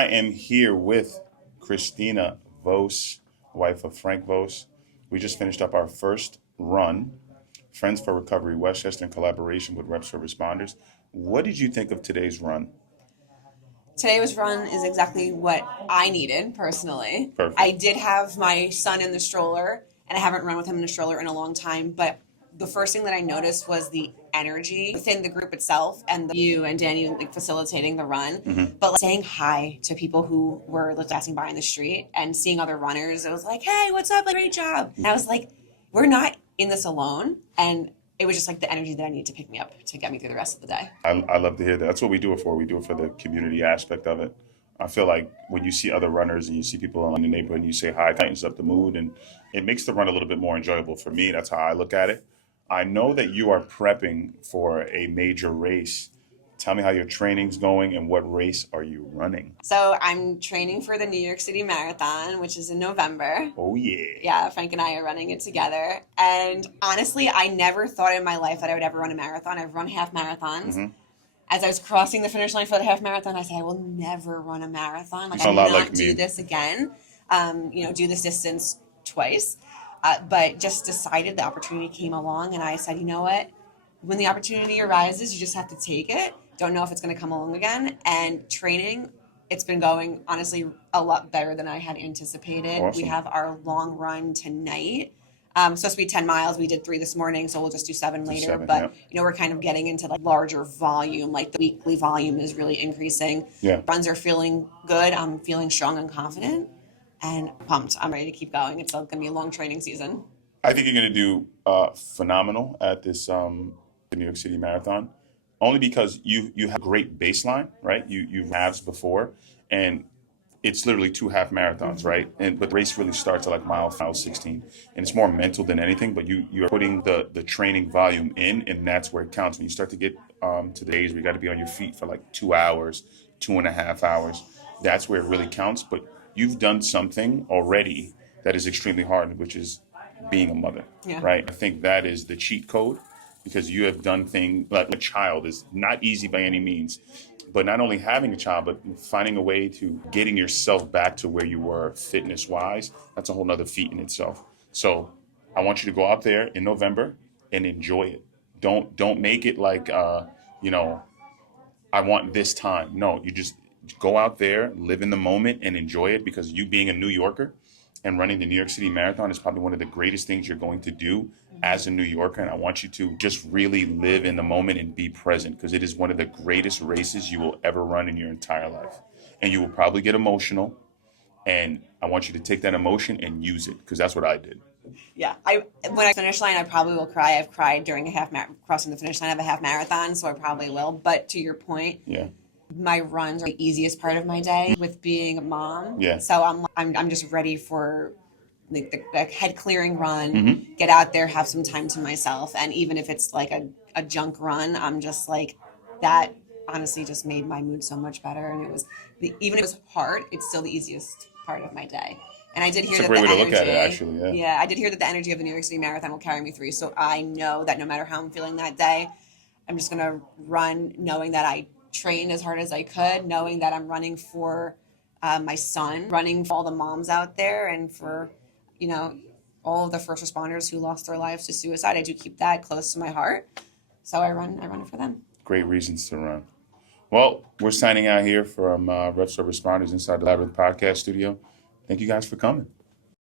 I am here with Cristina Vos, wife of Frank Vos. We just finished up our first run, Friends for Recovery Westchester, in collaboration with Reps for Responders. What did you think of today's run? Today's run is exactly what I needed personally. Perfect. I did have my son in the stroller, and I haven't run with him in the stroller in a long time, but the first thing that I noticed was the energy within the group itself and you and Danny facilitating the run. But saying hi to people who were passing by in the street and seeing other runners, it was like, hey, what's up? Great job. And I was like, we're not in this alone. And it was just like the energy that I needed to pick me up to get me through the rest of the day. I love to hear that. That's what we do it for. We do it for the community aspect of it. I feel like when you see other runners and you see people in the neighborhood and you say hi, it lightens up the mood and it makes the run a little bit more enjoyable for me. That's how I look at it. I know that you are prepping for a major race. Tell me how your training's going and what race are you running? So I'm training for the New York City Marathon, which is in November. Oh, yeah. Yeah, Frank and I are running it together. And honestly, I never thought in my life that I would ever run a marathon. I've run half marathons. As I was crossing the finish line for the half marathon, I said, I will never run a marathon. Like, I will not do this again. Do this distance twice. But just decided the opportunity came along, and I said, you know what? When the opportunity arises, you just have to take it. Don't know if it's going to come along again. And training, it's been going, honestly, a lot better than I had anticipated. Awesome. We have our long run tonight. Supposed to be 10 miles. We did 3 this morning, so we'll just do 7 later. But, we're kind of getting into like larger volume. Like the weekly volume is really increasing. Yeah. Runs are feeling good. I'm feeling strong and confident and pumped. I'm ready to keep going. It's going to be a long training season. I think you're going to do phenomenal at this the New York City Marathon, only because you have a great baseline, right? You've halves before, and it's literally 2 half marathons, right? But the race really starts at like mile 16, and it's more mental than anything. But you're putting the training volume in, and that's where it counts. When you start to get to the days where you got to be on your feet for like 2 hours, 2.5 hours, that's where it really counts. But you've done something already that is extremely hard, which is being a mother, right? I think that is the cheat code, because you have done things like a child is not easy by any means. But not only having a child, but finding a way to getting yourself back to where you were fitness-wise, that's a whole nother feat in itself. So I want you to go out there in November and enjoy it. Don't make it like, I want this time. No, you just go out there, live in the moment, and enjoy it, because you being a New Yorker and running the New York City Marathon is probably one of the greatest things you're going to do as a New Yorker. And I want you to just really live in the moment and be present, because it is one of the greatest races you will ever run in your entire life. And you will probably get emotional. And I want you to take that emotion and use it, because that's what I did. Yeah. When I finish line, I probably will cry. I've cried during crossing the finish line of a half marathon, so I probably will. But to your point, my runs are the easiest part of my day with being a mom. Yeah. So I'm just ready for the head clearing run, get out there, have some time to myself. And even if it's like a junk run, I'm just like, that honestly just made my mood so much better. And even if it was hard, it's still the easiest part of my day. And I did hear It's a that great the way to energy, look at it, actually. Yeah, I did hear that the energy of the New York City Marathon will carry me through. So I know that no matter how I'm feeling that day, I'm just going to run knowing that I trained as hard as I could, knowing that I'm running for my son, running for all the moms out there, and for, all of the first responders who lost their lives to suicide. I do keep that close to my heart. So I run it for them. Great reasons to run. Well, we're signing out here from Reps for Responders inside the Labyrinth podcast studio. Thank you guys for coming.